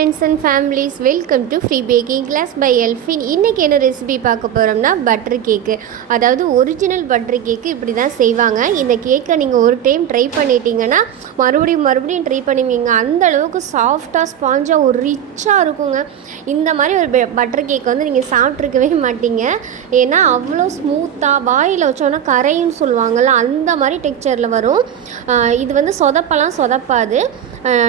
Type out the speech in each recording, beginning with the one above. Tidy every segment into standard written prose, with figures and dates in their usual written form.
friends and families, welcome to free baking class by Elfin. இன்னைக்கு என்ன recipe பார்க்க போகிறோம்னா பட்டர் கேக்கு. அதாவது ஒரிஜினல் பட்டர் கேக்கு இப்படி தான் செய்வாங்க. இந்த கேக்கை நீங்கள் ஒரு டைம் ட்ரை பண்ணிட்டீங்கன்னா மறுபடியும் ட்ரை பண்ணுவீங்க. அந்த அளவுக்கு சாஃப்டாக ஸ்பாஞ்சாக ஒரு ரிச்சாக இருக்குங்க. இந்த மாதிரி ஒரு பட்டர் கேக் வந்து நீங்கள் சாப்பிட்ருக்கவே மாட்டீங்க. ஏன்னா அவ்வளோ ஸ்மூத்தாக வாயில் வச்சோன்னா கரைன்னு சொல்லுவாங்கள்ல, அந்த மாதிரி டெக்ஸ்சரில் வரும். இது வந்து சொதப்பாது.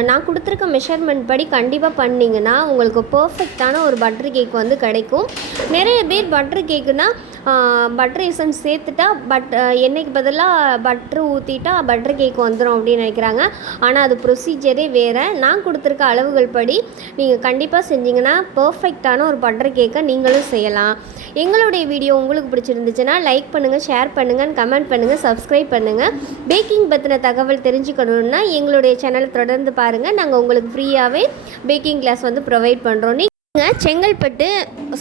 நான் கொடுத்துருக்க மெஷர்மெண்ட் படி கண்டிப்பாக பண்ணிங்கன்னா உங்களுக்கு பர்ஃபெக்டான ஒரு பட்டர் கேக் வந்து கிடைக்கும். நிறைய பேர் பட்டர் கேக்குன்னா பட்டர் எசன்ஸ் சேர்த்துட்டா எண்ணெய்க்கு பதிலாக பட்ரு ஊற்றிட்டா பட்டர் கேக் வந்துடும் அப்படின்னு நினைக்கிறாங்க. ஆனால் அது ப்ரொசீஜரே வேறு. நான் கொடுத்துருக்க அளவுகள் படி நீங்கள் கண்டிப்பாக செஞ்சிங்கன்னா பர்ஃபெக்டான ஒரு பட்டர் கேக்கை நீங்களும் செய்யலாம். எங்களுடைய வீடியோ உங்களுக்கு பிடிச்சிருந்துச்சுன்னா லைக் பண்ணுங்கள், ஷேர் பண்ணுங்கள், கமெண்ட் பண்ணுங்கள், சப்ஸ்கிரைப் பண்ணுங்கள். பேக்கிங் பற்றின தகவல் தெரிஞ்சுக்கணுன்னா எங்களுடைய சேனலை தொடர்ந்து பாருங்கள். நாங்கள் உங்களுக்கு ஃப்ரீயாகவே பேக்கிங் கிளாஸ் வந்து ப்ரொவைட் பண்ணுறோம். நீங்கள் செங்கல்பட்டு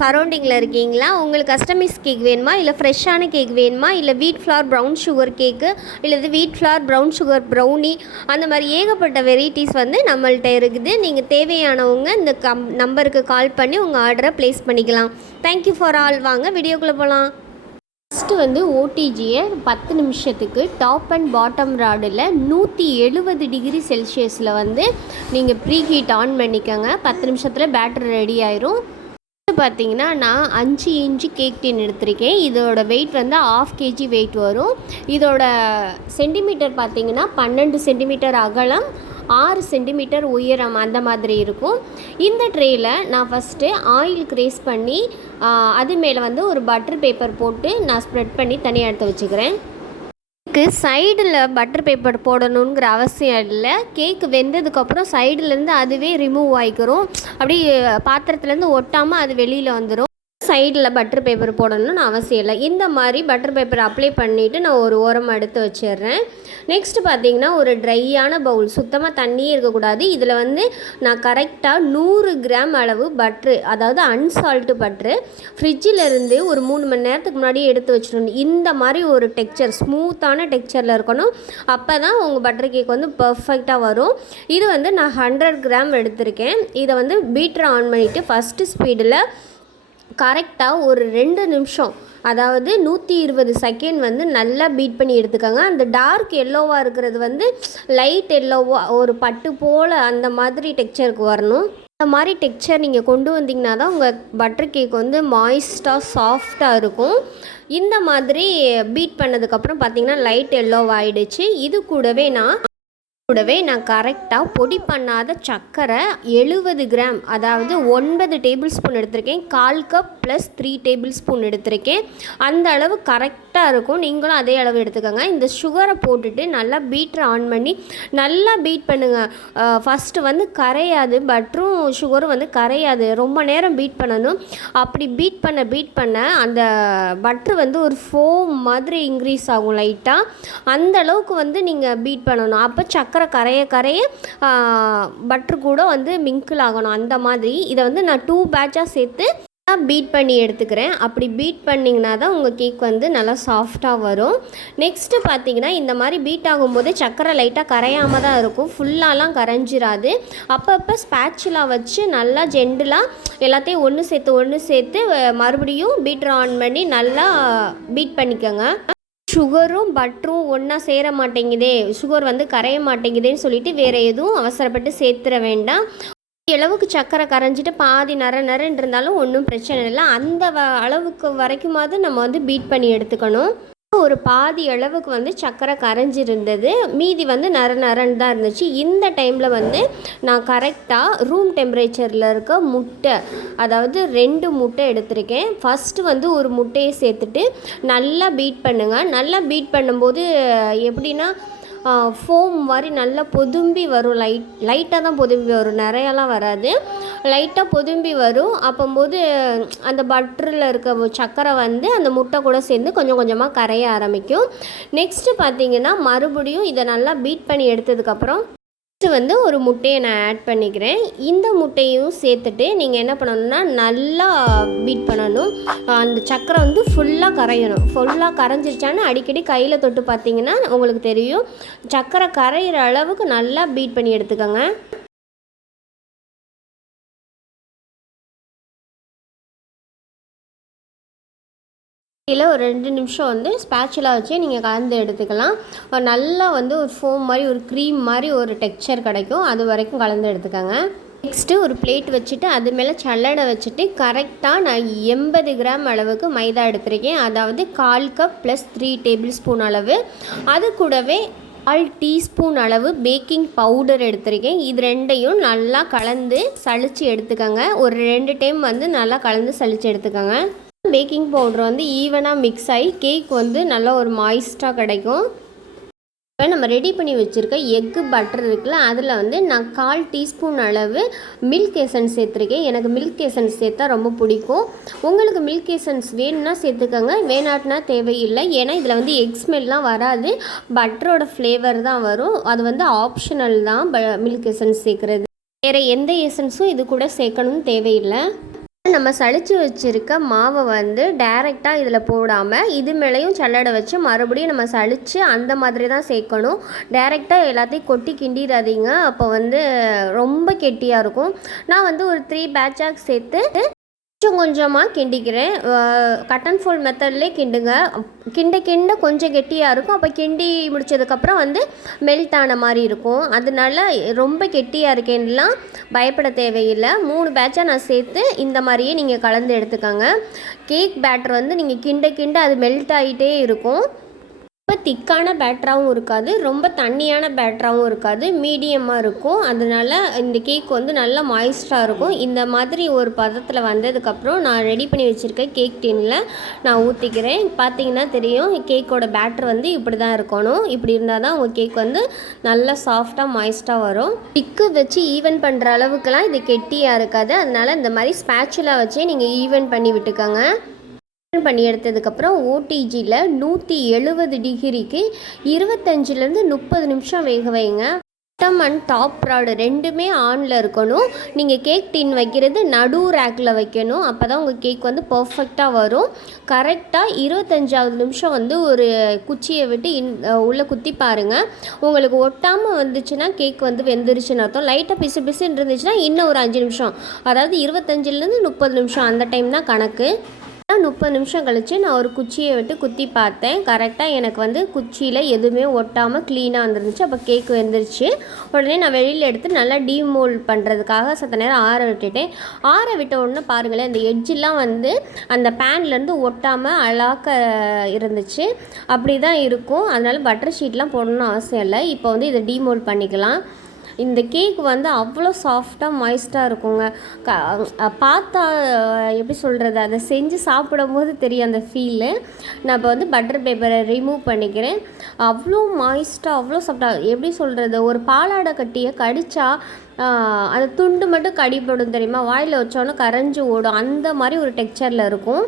சரௌண்டிங்கில் இருக்கீங்களா? உங்களுக்கு கஸ்டமைஸ் கேக் வேணுமா, இல்லை ஃப்ரெஷ்ஷான கேக் வேணுமா, இல்லை வீட் ஃப்ளார் ப்ரௌன் சுகர் கேக்கு, இல்லை வீட் ஃப்ளார் ப்ரௌன் சுகர் ப்ரௌனி, அந்த மாதிரி ஏகப்பட்ட வெரைட்டிஸ் வந்து நம்மள்கிட்ட இருக்குது. நீங்கள் தேவையானவங்க இந்த நம்பருக்கு கால் பண்ணி உங்கள் ஆர்டரை ப்ளேஸ் பண்ணிக்கலாம். Thank you for all. வாங்க வீடியோக்குள்ளே போகலாம். ஃபஸ்ட்டு வந்து ஓடிஜியை 10 நிமிஷத்துக்கு டாப் அண்ட் பாட்டம் ராடில் 170 டிகிரி செல்சியஸில் வந்து நீங்கள் ப்ரீ ஹீட் ஆன் பண்ணிக்கோங்க. 10 நிமிஷத்தில் பேட்டர் ரெடி ஆயிரும். பார்த்தீங்கன்னா நான் 5 இன்ச்சு கேக் டின் எடுத்திருக்கேன். இதோட வெயிட் வந்து 1/2 kg வெயிட் வரும். இதோட சென்டிமீட்டர் பார்த்தீங்கன்னா 12 சென்டிமீட்டர் அகலம், 6 சென்டிமீட்டர் உயரம், அந்த மாதிரி இருக்கும். இந்த ட்ரேயில் நான் ஃபஸ்ட்டு ஆயில் க்ரேஸ் பண்ணி அது மேலே வந்து ஒரு பட்டர் பேப்பர் போட்டு நான் ஸ்ப்ரெட் பண்ணி தனியாக எடுத்து வச்சுக்கிறேன். கேக்கு சைடில் பட்டர் பேப்பர் போடணுங்கிற அவசியம் இல்லை. கேக்கு வெந்ததுக்கப்புறம் சைடுலேருந்து அதுவே ரிமூவ் ஆகிக்கிறோம். அப்படியே பாத்திரத்துலேருந்து ஒட்டாமல் அது வெளியில் வந்துடும். சைடில் பட்டர் பேப்பர் போடணும்னு அவசியம் இல்லை. இந்த மாதிரி பட்டர் பேப்பர் அப்ளை பண்ணிவிட்டு நான் ஒரு ஓரமாக எடுத்து வச்சிடுறேன். நெக்ஸ்ட்டு பார்த்திங்கன்னா ஒரு ட்ரையான பவுல், சுத்தமாக தண்ணியே இருக்கக்கூடாது. இதில் வந்து நான் கரெக்டாக 100 கிராம் அளவு பட்ரு, அதாவது அன்சால்ட்டு பட்ரு, ஃப்ரிட்ஜில் இருந்து ஒரு 3 மணி நேரத்துக்கு முன்னாடியே எடுத்து வச்சிடணும். இந்த மாதிரி ஒரு டெக்ஸ்சர், ஸ்மூத்தான டெக்ஸ்சரில் இருக்கணும். அப்போ தான் உங்கள் பட்டர் கேக் வந்து பர்ஃபெக்டாக வரும். இது வந்து நான் 100 கிராம் எடுத்திருக்கேன். இதை வந்து பீட்டரை ஆன் பண்ணிவிட்டு ஃபஸ்ட்டு ஸ்பீடில் கரெக்டாக ஒரு 2 நிமிஷம், அதாவது 120 செகண்ட் வந்து நல்லா பீட் பண்ணி எடுத்துக்கோங்க. அந்த டார்க் எல்லோவாக இருக்கிறது வந்து லைட் எல்லோவாக ஒரு பட்டு போல் அந்த மாதிரி டெக்ஸ்சருக்கு வரணும். இந்த மாதிரி டெக்ஸ்சர் நீங்கள் கொண்டு வந்தீங்கன்னா தான் உங்கள் பட்டர் கேக் வந்து மாய்ஸ்டாக சாஃப்டாக இருக்கும். இந்த மாதிரி பீட் பண்ணதுக்கப்புறம் பார்த்திங்கன்னா லைட் எல்லோவாகிடுச்சு. இது கூடவே நான் கரெக்டாக பொடி பண்ணாத சர்க்கரை 70 கிராம், அதாவது 9 டேபிள் ஸ்பூன் எடுத்திருக்கேன். 1/4 கப் ப்ளஸ் 3 டேபிள் ஸ்பூன் எடுத்திருக்கேன். அந்த அளவு கரெக்டாக இருக்கும். நீங்களும் அதே அளவு எடுத்துக்கோங்க. இந்த சுகரை போட்டுட்டு நல்லா பீட்டரை ஆன் பண்ணி நல்லா பீட் பண்ணுங்கள். ஃபஸ்ட்டு வந்து கரையாது, பட்டரும் சுகரும் வந்து கரையாது. ரொம்ப நேரம் பீட் பண்ணணும். அப்படி பீட் பண்ண அந்த பட்ரு வந்து ஒரு ஃபோம் மாதிரி இன்க்ரீஸ் ஆகும் லைட்டாக. அந்த அளவுக்கு வந்து நீங்கள் பீட் பண்ணணும். அப்போ சர்க்கரை கரைய பட்ரு கூட வந்து மிங்கிள் ஆகணும். அந்த மாதிரி இதை வந்து நான் 2 பேட்சாக சேர்த்து பீட் பண்ணி எடுத்துக்கிறேன். அப்படி பீட் பண்ணிங்கன்னா தான் உங்கள் கேக் வந்து நல்லா சாஃப்டாக வரும். நெக்ஸ்ட்டு பார்த்தீங்கன்னா இந்த மாதிரி பீட் ஆகும்போது சர்க்கரை லைட்டாக கரையாமல் தான் இருக்கும், ஃபுல்லாலாம் கரைஞ்சிராது. அப்பப்போ ஸ்பேச்சுலா வச்சு நல்லா ஜென்டிலாக எல்லாத்தையும் ஒன்று சேர்த்து மறுபடியும் பீட்டர் ஆன் பண்ணி நல்லா பீட் பண்ணிக்கோங்க. சுகரும் பட்டரும் ஒன்றா சேர மாட்டேங்குதே, சுகர் வந்து கரைய மாட்டேங்குதுன்னு சொல்லிட்டு வேறு எதுவும் அவசரப்பட்டு சேர்த்துற வேண்டாம். அளவுக்கு சர்க்கரை கரைஞ்சிட்டு பாதி நரன்னு இருந்தாலும் ஒன்றும் பிரச்சனை இல்லை. அந்த அளவுக்கு வரைக்குமாவது நம்ம வந்து பீட் பண்ணி எடுத்துக்கணும். ஒரு பாதி அளவுக்கு வந்து சர்க்கரை கரைஞ்சிருந்தது, மீதி வந்து நரன்னு தான் இருந்துச்சு. இந்த டைமில் வந்து நான் கரெக்டாக ரூம் டெம்பரேச்சரில் இருக்க முட்டை, அதாவது 2 முட்டை எடுத்திருக்கேன். ஃபஸ்ட்டு வந்து ஒரு முட்டையை சேர்த்துட்டு நல்லா பீட் பண்ணுங்கள். நல்லா பீட் பண்ணும்போது எப்படின்னா ஃபோம் மாதிரி நல்லா பொதும்பி வரும். லைட்டாக தான் பொதும்பி வரும், நிறையலாம் வராது. லைட்டாக பொதும்பி வரும். அப்போது அந்த பட்டரில் இருக்க சர்க்கரை வந்து அந்த முட்டை கூட சேர்ந்து கொஞ்சம் கொஞ்சமாக கரைய ஆரம்பிக்கும். நெக்ஸ்ட்டு பார்த்திங்கன்னா மறுபடியும் இதை நல்லா பீட் பண்ணி எடுத்ததுக்கப்புறம் நெக்ஸ்ட்டு வந்து ஒரு முட்டையை நான் ஆட் பண்ணிக்கிறேன். இந்த முட்டையும் சேர்த்துட்டு நீங்கள் என்ன பண்ணணும்னா நல்லா பீட் பண்ணணும். அந்த சர்க்கரை வந்து ஃபுல்லாக கரையணும். ஃபுல்லாக கரைஞ்சிருச்சான்னு அடிக்கடி கையில் தொட்டு பார்த்தீங்கன்னா உங்களுக்கு தெரியும். சர்க்கரை கரையிற அளவுக்கு நல்லா பீட் பண்ணி எடுத்துக்கோங்க. இதில் ஒரு 2 நிமிஷம் வந்து ஸ்பேச்சுலா வச்சு நீங்கள் கலந்து எடுத்துக்கலாம். நல்லா வந்து ஒரு ஃபோம் மாதிரி ஒரு க்ரீம் மாதிரி ஒரு டெக்ஸ்சர் கிடைக்கும். அது வரைக்கும் கலந்து எடுத்துக்கோங்க. நெக்ஸ்ட்டு ஒரு பிளேட் வச்சுட்டு அது மேலே சல்லடை வச்சுட்டு கரெக்டாக நான் 80 கிராம் அளவுக்கு மைதா எடுத்திருக்கேன். அதாவது 1/4 கப் ப்ளஸ் 3 டேபிள் ஸ்பூன் அளவு. அது கூடவே 1/4 டீஸ்பூன் அளவு பேக்கிங் பவுடர் எடுத்திருக்கேன். இது ரெண்டையும் நல்லா கலந்து சளிச்சு எடுத்துக்கோங்க. ஒரு 2 டைம் வந்து நல்லா கலந்து சளிச்சு எடுத்துக்கோங்க. பேக்கிங் பவுடர் வந்து ஈவனாக மிக்ஸ் ஆகி கேக் வந்து நல்லா ஒரு மாய்ஸ்டாக கிடைக்கும். இப்போ நம்ம ரெடி பண்ணி வச்சுருக்க எக்கு பட்டர் இருக்குல்ல, அதில் வந்து நான் 1/4 டீஸ்பூன் அளவு மில்க் எசன்ஸ் சேர்த்துருக்கேன். எனக்கு மில்க் எசன்ஸ் சேர்த்தா ரொம்ப பிடிக்கும். உங்களுக்கு மில்க் எசன்ஸ் வேணும்னா சேர்த்துக்கோங்க, வேணாட்டினா தேவையில்லை. ஏன்னா இதில் வந்து எக் ஸ்மெல்லாம் வராது, பட்டரோட ஃப்ளேவர் தான் வரும். அது வந்து ஆப்ஷனல் தான் மில்க் எசன்ஸ் சேர்க்குறது. வேறு எந்த எசன்ஸும் இது கூட சேர்க்கணும்னு தேவையில்லை. நம்ம சளிச்சு வச்சுருக்க மாவை வந்து டைரெக்டாக இதில் போடாமல் இது மேலேயும் சல்லடை வச்சு மறுபடியும் நம்ம சளிச்சு அந்த மாதிரி தான் சேர்க்கணும். டைரெக்டாக எல்லாத்தையும் கொட்டி கிண்டிடாதீங்க, அப்போ வந்து ரொம்ப கெட்டியாக இருக்கும். நான் வந்து ஒரு 3 பேட்சாக சேர்த்து கொஞ்சம் கொஞ்சமாக கிண்டிக்கிறேன். கட் அண்ட் ஃபோல்ட் மெத்தட்லேயே கிண்டுங்க. கிண்ட கொஞ்சம் கெட்டியாக இருக்கும். அப்போ கிண்டி முடித்ததுக்கப்புறம் வந்து மெல்ட் ஆன மாதிரி இருக்கும். அதனால ரொம்ப கெட்டியாக இருக்கேன்லாம் பயப்பட தேவையில்லை. 3 பேட்சாக நான் சேர்த்து இந்த மாதிரியே நீங்கள் கலந்து எடுத்துக்கோங்க. கேக் பேட்டர் வந்து நீங்கள் கிண்ட அது மெல்ட் ஆகிட்டே இருக்கும். ரொம்ப திக்கான பேட்டராகவும் இருக்காது, ரொம்ப தண்ணியான பேட்டராகவும் இருக்காது, மீடியமாக இருக்கும். அதனால் இந்த கேக் வந்து நல்லா மாய்ஸ்டாக இருக்கும். இந்த மாதிரி ஒரு பதத்தில் வந்ததுக்கப்புறம் நான் ரெடி பண்ணி வச்சுருக்கேன் கேக் டின்னில் நான் ஊற்றிக்கிறேன். பார்த்தீங்கன்னா தெரியும், கேக்கோட பேட்டர் வந்து இப்படி தான் இருக்கணும். இப்படி இருந்தால் தான் உங்கள் கேக் வந்து நல்லா சாஃப்டாக மாய்ஸ்டாக வரும். டிக்கு வச்சு ஈவன் பண்ணுற அளவுக்குலாம் இது கெட்டியாக இருக்காது. அதனால் இந்த மாதிரி ஸ்பேச்சுலா வச்சே நீங்கள் ஈவன் பண்ணி விட்டுக்கோங்க. பண்ணி எடுத்ததுக்கப்புறம் ஓடிஜியில் 170 டிகிரிக்கு 25லேருந்து 30 நிமிஷம் வேக வைங்க. பாட்டம் அண்ட் டாப் ராடு ரெண்டுமே ஆனில் இருக்கணும். நீங்கள் கேக் டின் வைக்கிறது நடு ரேக்கில் வைக்கணும். அப்போ தான் உங்கள் கேக் வந்து பர்ஃபெக்டாக வரும். கரெக்டாக 25வது நிமிஷம் வந்து ஒரு குச்சியை விட்டு உள்ளே குத்தி பாருங்கள். உங்களுக்கு ஒட்டாமல் வந்துச்சுன்னா கேக் வந்து வெந்துருச்சுன்னு அர்த்தம். லைட்டாக பிசு பிசுன்னு இருந்துச்சுன்னா இன்னும் ஒரு 5 நிமிஷம், அதாவது 25லேருந்து 30 நிமிஷம் அந்த டைம் தான் கணக்கு. 30 நிமிஷம் கழித்து நான் ஒரு குச்சியை விட்டு குத்தி பார்த்தேன். கரெக்டாக எனக்கு வந்து குச்சியில் எதுவுமே ஒட்டாமல் க்ளீனாக வந்துருந்துச்சு. அப்போ கேக் வெந்துருச்சு. உடனே நான் வெளியில் எடுத்து நல்லா டீமோல்ட் பண்ணுறதுக்காக சத்த நேரம் ஆற விட்டுட்டேன். ஆற விட்ட உடனே பாருங்களேன், இந்த எட்ஜெலாம் வந்து அந்த பேன்லேருந்து ஒட்டாமல் அழாக்க இருந்துச்சு. அப்படி தான் இருக்கும். அதனால் பட்டர் ஷீட்லாம் போடணும்னு அவசியம் இல்லை. இப்போ வந்து இதை டீமோல்ட் பண்ணிக்கலாம். இந்த கேக் வந்து அவ்வளோ சாஃப்டாக மாய்ஸ்டாக இருக்குங்க. பார்த்தா எப்படி சொல்கிறது, அதை செஞ்சு சாப்பிடும் போது தெரியும் அந்த ஃபீலு. நான் இப்போ வந்து பட்டர் பேப்பரை ரிமூவ் பண்ணிக்கிறேன். அவ்வளோ மாய்ஸ்டாக அவ்வளோ சாஃப்டாக, எப்படி சொல்கிறது, ஒரு பாலாடை கட்டியை கடித்தா அந்த துண்டு மட்டும் கடிப்படும் தெரியுமா, வாயில் வச்சோன்னே கரைஞ்சி ஓடும், அந்த மாதிரி ஒரு டெக்ஸ்சரில் இருக்கும்.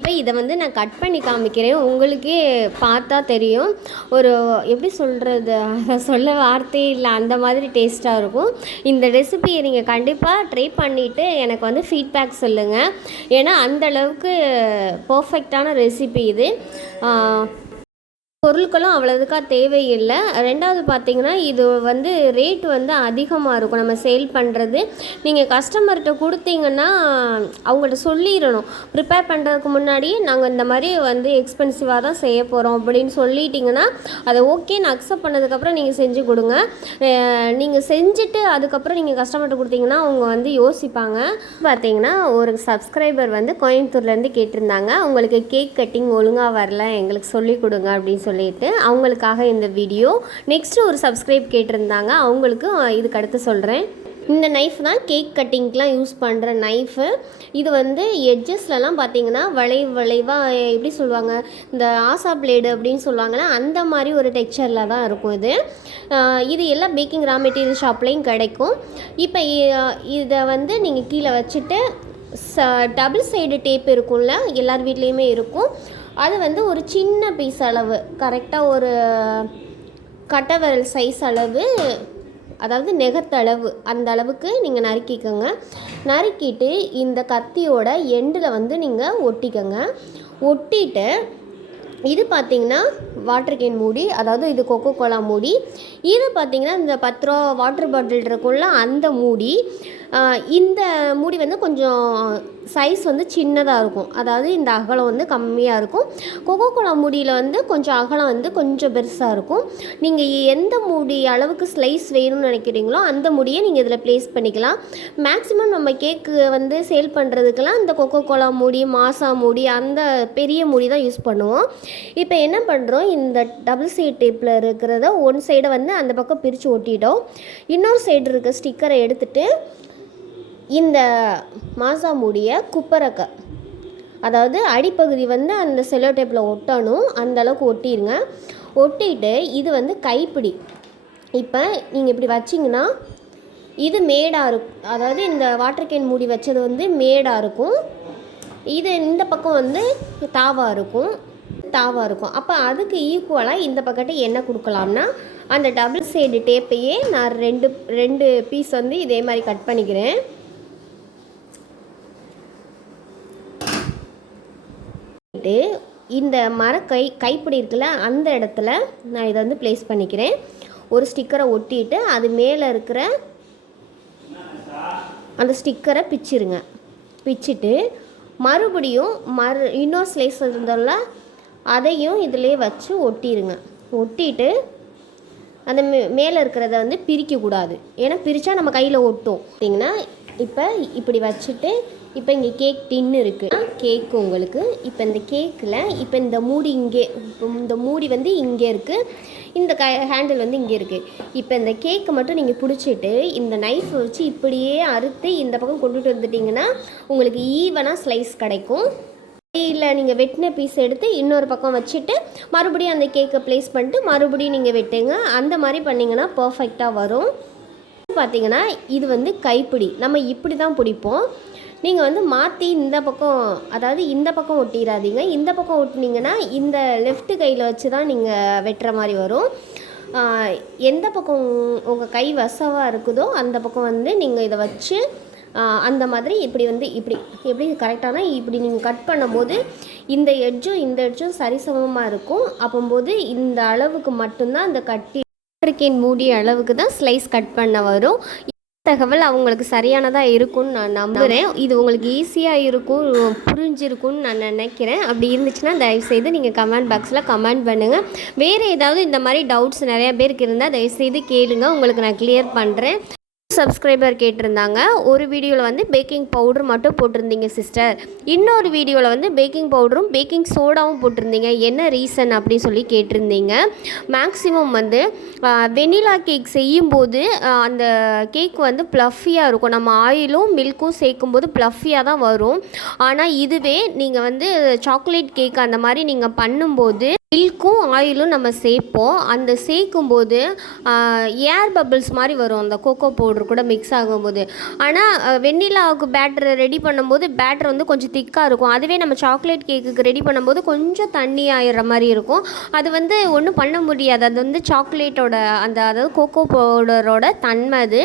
இப்போ இதை வந்து நான் கட் பண்ணி காமிக்கிறேன், உங்களுக்கே பார்த்தா தெரியும். ஒரு எப்படி சொல்கிறது, அதை சொல்ல வார்த்தையே இல்லை, அந்த மாதிரி டேஸ்ட்டாக இருக்கும். இந்த ரெசிபியை நீங்கள் கண்டிப்பாக ட்ரை பண்ணிவிட்டு எனக்கு வந்து ஃபீட்பேக் சொல்லுங்கள். ஏன்னா அந்தளவுக்கு பர்ஃபெக்டான ரெசிபி இது. பொருட்களும் அவ்வளோதுக்கா தேவையில்லை. ரெண்டாவது பார்த்திங்கன்னா இது வந்து ரேட் வந்து அதிகமாக இருக்கும் நம்ம சேல் பண்ணுறது. நீங்கள் கஸ்டமர்கிட்ட கொடுத்தீங்கன்னா அவங்கள்ட்ட சொல்லிடணும், ப்ரிப்பேர் பண்ணுறதுக்கு முன்னாடியே நாங்கள் இந்த மாதிரி வந்து எக்ஸ்பென்சிவாக தான் செய்ய போகிறோம் அப்படின்னு சொல்லிட்டிங்கன்னா அதை ஓகேன்னு அக்செப்ட் பண்ணதுக்கப்புறம் நீங்கள் செஞ்சு கொடுங்க. நீங்கள் செஞ்சுட்டு அதுக்கப்புறம் நீங்கள் கஸ்டமர்கிட்ட கொடுத்தீங்கன்னா அவங்க வந்து யோசிப்பாங்க. பார்த்திங்கன்னா ஒரு சப்ஸ்கிரைபர் வந்து கோயம்புத்தூர்லேருந்து கேட்டிருந்தாங்க, உங்களுக்கு கேக் கட்டிங் ஒழுங்காக வரல, எங்களுக்கு சொல்லிக் கொடுங்க அப்படின்னு சொல்லிட்டு அவங்களுக்காக இந்த வீடியோ. நெக்ஸ்ட்டு ஒரு சப்ஸ்கிரைப் கேட்டிருந்தாங்க, அவங்களுக்கு இதுக்கு அடுத்து சொல்கிறேன். இந்த நைஃப் தான் கேக் கட்டிங்க்கெலாம் யூஸ் பண்ணுற நைஃபு. இது வந்து எட்ஜஸ்லலாம் பார்த்திங்கன்னா வளைவாக எப்படி சொல்லுவாங்க, இந்த ஆசா பிளேடு அப்படின்னு சொல்லுவாங்கன்னா அந்த மாதிரி ஒரு டெக்ஸ்சரில் தான் இருக்கும் இது. இது எல்லாம் பேக்கிங் ரா மெட்டீரியல் ஷாப்லேயும் கிடைக்கும். இப்போ இதை வந்து நீங்கள் கீழே வச்சுட்டு டபுள் சைடு டேப் இருக்கும்ல, எல்லார் வீட்லேயுமே இருக்கும். அது வந்து ஒரு சின்ன பீஸ் அளவு, கரெக்டாக ஒரு கட்டை விரல் சைஸ் அளவு, அதாவது நெகத்தளவு, அந்த அளவுக்கு நீங்கள் நறுக்கிக்கோங்க. நறுக்கிட்டு இந்த கத்தியோட எண்டில் வந்து நீங்கள் ஒட்டிக்கோங்க. ஒட்டிட்டு இது பார்த்திங்கன்னா வாட்டர் கேன் மூடி, அதாவது இது கொக்கோ கோலா மூடி. இது பார்த்திங்கன்னா இந்த 10 ரூபா வாட்டர் பாட்டில் இருக்கும்ல அந்த மூடி. இந்த மூடி வந்து கொஞ்சம் சைஸ் வந்து சின்னதாக இருக்கும், அதாவது இந்த அகலம் வந்து கம்மியாக இருக்கும். கொக்கோ கோலா மூடியில் வந்து கொஞ்சம் அகலம் வந்து கொஞ்சம் பெருசாக இருக்கும். நீங்கள் எந்த மூடி அளவுக்கு ஸ்லைஸ் வேணும்னு நினைக்கிறீங்களோ அந்த மூடியை நீங்கள் இதில் ப்ளேஸ் பண்ணிக்கலாம். மேக்ஸிமம் நம்ம கேக்கு வந்து சேல் பண்ணுறதுக்கெல்லாம் இந்த கொக்கோ கோலா மூடி, மாசா மூடி, அந்த பெரிய மூடி தான் யூஸ் பண்ணுவோம். இப்போ என்ன பண்ணுறோம், இந்த டபுள் சைட் டேப்பில் இருக்கிறத ஒன் சைடை வந்து அந்த பக்கம் பிரித்து ஒட்டிட்டோம். இன்னொரு சைடு இருக்க ஸ்டிக்கரை எடுத்துகிட்டு இந்த மாசா மூடியை குப்பரக்க, அதாவது அடிப்பகுதி வந்து அந்த செல்லோ டேப்பில் ஒட்டணும், அந்தளவுக்கு ஒட்டிடுங்க. ஒட்டிட்டு இது வந்து கைப்பிடி. இப்போ நீங்கள் இப்படி வச்சிங்கன்னா இது மேடாக இருக்கும், அதாவது இந்த வாட்டர் கேன் மூடி வச்சது வந்து மேடாக இருக்கும், இது இந்த பக்கம் வந்து தாவாக இருக்கும். அப்போ அதுக்கு ஈக்குவலாக இந்த பக்கத்தை என்ன கொடுக்கலாம்னா, அந்த டபுள் சைடு டேப்பையே நான் ரெண்டு பீஸ் வந்து இதே மாதிரி கட் பண்ணிக்கிறேன். இந்த கைப்பிடி இருக்குல்ல, அந்த இடத்துல நான் இதை வந்து ப்ளேஸ் பண்ணிக்கிறேன். ஒரு ஸ்டிக்கரை ஒட்டிட்டு அது மேலே இருக்கிற அந்த ஸ்டிக்கரை பிச்சிட்டு மறுபடியும் இன்னொரு ஸ்லைஸ் இருந்தோம்ல அதையும் இதிலே வச்சு ஒட்டிட்டு அந்த மேலே இருக்கிறத வந்து பிரிக்கக்கூடாது, ஏன்னா பிரித்தா நம்ம கையில் ஒட்டும். பார்த்தீங்கன்னா இப்போ இப்படி வச்சுட்டு, இப்போ இங்கே கேக் டின்னு இருக்குது, கேக்கு உங்களுக்கு. இப்போ இந்த கேக்கில் இப்போ இந்த மூடி வந்து இங்கே இருக்குது, இந்த ஹேண்டில் வந்து இங்கே இருக்குது. இப்போ இந்த கேக்கை மட்டும் நீங்கள் பிடிச்சிட்டு இந்த நைஃப் வச்சு இப்படியே அறுத்து இந்த பக்கம் கொண்டுட்டு வந்துட்டிங்கன்னா உங்களுக்கு ஈவனாக ஸ்லைஸ் கிடைக்கும். இல்லை நீங்கள் வெட்டின பீஸ் எடுத்து இன்னொரு பக்கம் வச்சுட்டு மறுபடியும் அந்த கேக்கை ப்ளேஸ் பண்ணிட்டு மறுபடியும் நீங்கள் வெட்டுங்க. அந்த மாதிரி பண்ணிங்கன்னா பர்ஃபெக்டாக வரும். பார்த்திங்கன்னா இது வந்து கைப்பிடி, நம்ம இப்படி தான் பிடிப்போம். நீங்கள் வந்து மாற்றி இந்த பக்கம், அதாவது இந்த பக்கம் ஒட்டிடாதீங்க. இந்த பக்கம் ஒட்டினீங்கன்னா இந்த லெஃப்ட் கையில் வச்சு தான் நீங்கள் வெட்டுற மாதிரி வரும். எந்த பக்கம் உங்கள் கை வசவாக இருக்குதோ அந்த பக்கம் வந்து நீங்கள் இதை வச்சு அந்த மாதிரி இப்படி எப்படி கரெக்டான இப்படி நீங்கள் கட் பண்ணும்போது இந்த எட்ஜும் சரிசமமாக இருக்கும். அப்போது இந்த அளவுக்கு மட்டும்தான் அந்த கேன் மூடிய அளவுக்கு தான் ஸ்லைஸ் கட் பண்ண வரும். தகவல் அவங்களுக்கு சரியானதாக இருக்கும்னு நான் நம்புகிறேன். இது உங்களுக்கு ஈஸியாக இருக்கும், புரிஞ்சிருக்கும்னு நான் நினைக்கிறேன். அப்படி இருந்துச்சுன்னா தயவுசெய்து நீங்கள் கமெண்ட் பாக்ஸில் கமெண்ட் பண்ணுங்கள். வேறு ஏதாவது இந்த மாதிரி டவுட்ஸ் நிறையா பேருக்கு இருந்தால் தயவுசெய்து கேளுங்க, உங்களுக்கு நான் கிளியர் பண்ணுறேன். சப்ஸ்கிரைபர் கேட்டிருந்தாங்க, ஒரு வீடியோவில் வந்து பேக்கிங் பவுடர் மட்டும் போட்டிருந்தீங்க சிஸ்டர், இன்னொரு வீடியோவில் வந்து பேக்கிங் பவுடரும் பேக்கிங் சோடாவும் போட்டிருந்தீங்க, என்ன ரீசன் அப்படின்னு சொல்லி கேட்டிருந்தீங்க. மேக்ஸிமம் வந்து வெனிலா கேக் செய்யும்போது அந்த கேக் வந்து ப்ளஃபியாக இருக்கும், நம்ம ஆயிலும் மில்க்கும் சேர்க்கும்போது ப்ளஃபியாக தான் வரும். ஆனால் இதுவே நீங்கள் வந்து சாக்லேட் கேக் அந்த மாதிரி நீங்கள் பண்ணும்போது மில்க்கும் ஆயிலும் நம்ம சேர்ப்போம், அந்த சேர்க்கும்போது ஏர் பபிள்ஸ் மாதிரி வரும் அந்த கோகோ பவுடர் கூட மிக்ஸ் ஆகும்போது. ஆனால் வெண்ணிலாவுக்கு பேட்டர் ரெடி பண்ணும்போது பேட்டர் வந்து கொஞ்சம் திக்காக இருக்கும், அதுவே நம்ம சாக்லேட் கேக்குக்கு ரெடி பண்ணும்போது கொஞ்சம் தண்ணி ஆகிற மாதிரி இருக்கும். அது வந்து ஒன்றும் பண்ண முடியாது, அது வந்து சாக்லேட்டோட அதாவது கோகோ பவுடரோட தன்மை அது.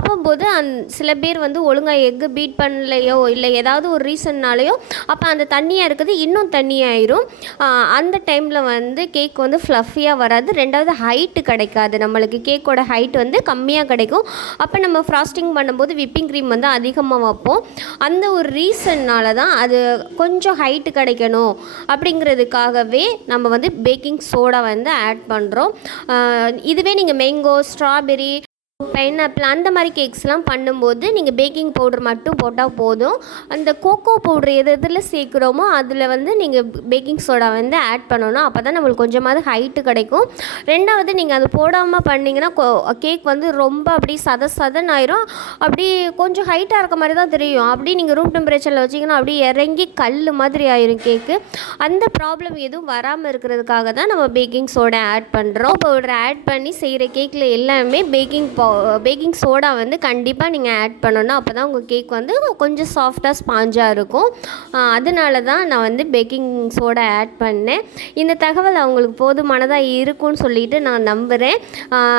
அப்போது சில பேர் வந்து ஒழுங்காக எக்கு பீட் பண்ணலையோ இல்லை ஏதாவது ஒரு ரீசன்னாலேயோ அப்போ அந்த தண்ணியாக இருக்குது இன்னும் தண்ணியாயிரும். அந்த டைமில் வந்து கேக் வந்து ஃப்ளஃபியாக வராது, ரெண்டாவது ஹைட்டு கிடைக்காது, நம்மளுக்கு கேக்கோட ஹைட் வந்து கம்மியாக கிடைக்கும். அப்போ நம்ம ஃப்ராஸ்டிங் பண்ணும்போது விப்பிங் க்ரீம் வந்து அதிகமாக வைப்போம், அந்த ஒரு ரீசன்னால் தான் அது கொஞ்சம் ஹைட்டு கிடைக்கணும் அப்படிங்கிறதுக்காகவே நம்ம வந்து பேக்கிங் சோடா வந்து ஆட் பண்ணுறோம். இதுவே நீங்கள் மேங்கோ, ஸ்ட்ராபெரி, பைனாப்பிள் அந்த மாதிரி கேக்ஸ்லாம் பண்ணும்போது நீங்கள் பேக்கிங் பவுடர் மட்டும் போட்டால் போதும். அந்த கோகோ பவுடர் எதில் சேர்க்குறோமோ அதில் வந்து நீங்கள் பேக்கிங் சோடா வந்து ஆட் பண்ணணும், அப்போ தான் நம்மளுக்கு கொஞ்சமாவது ஹைட்டு கிடைக்கும். ரெண்டாவது நீங்கள் அது போடாமல் பண்ணிங்கன்னா கேக் வந்து ரொம்ப அப்படி சதன்னு ஆயிரும், அப்படி கொஞ்சம் ஹைட்டாக இருக்க மாதிரி தான் தெரியும், அப்படி நீங்கள் ரூம் டெம்பரேச்சரில் வச்சிங்கன்னா அப்படியே இறங்கி கல் மாதிரி ஆயிரும் கேக்கு. அந்த ப்ராப்ளம் எதுவும் வராமல் இருக்கிறதுக்காக தான் நம்ம பேக்கிங் சோடா ஆட் பண்ணுறோம். பவுடர் ஆட் பண்ணி செய்கிற கேக்கில் எல்லாமே பேக்கிங் சோடா வந்து கண்டிப்பாக நீங்கள் ஆட் பண்ணணும், அப்போ தான் உங்கள் கேக் வந்து கொஞ்சம் சாஃப்டாக ஸ்பாஞ்சாக இருக்கும். அதனால தான் நான் வந்து பேக்கிங் சோடா ஆட் பண்ணேன். இந்த தகவல் அவங்களுக்கு போதுமானதாக இருக்கும்னு சொல்லிட்டு நான் நம்புகிறேன்.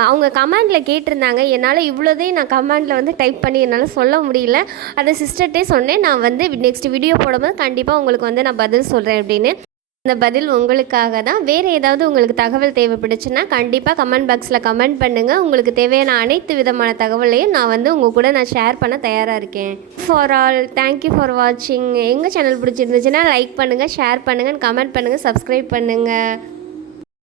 அவங்க கமெண்டில் கேட்டிருந்தாங்க, என்னால் இவ்வளோதே நான் கமெண்டில் வந்து டைப் பண்ணி என்னால் சொல்ல முடியல, அதை சிஸ்டர்கிட்டே சொன்னேன், நான் வந்து நெக்ஸ்ட் வீடியோ போடும்போது கண்டிப்பாக உங்களுக்கு வந்து நான் பதில் சொல்கிறேன் அப்படின்னு. இந்த பதில் உங்களுக்காக தான். வேறு ஏதாவது உங்களுக்கு தகவல் தேவைப்பட்டுச்சுன்னா கண்டிப்பாக கமெண்ட் பாக்ஸில் கமெண்ட் பண்ணுங்கள். உங்களுக்கு தேவையான அனைத்து விதமான தகவலையும் நான் உங்கள் கூட ஷேர் பண்ண தயாராக இருக்கேன். ஃபார் ஆல் தேங்க்யூ ஃபார் வாட்சிங். எங்கள் சேனல் பிடிச்சிருந்துச்சுன்னா லைக் பண்ணுங்கள், ஷேர் பண்ணுங்கள், கமெண்ட் பண்ணுங்கள், சப்ஸ்கிரைப் பண்ணுங்கள்.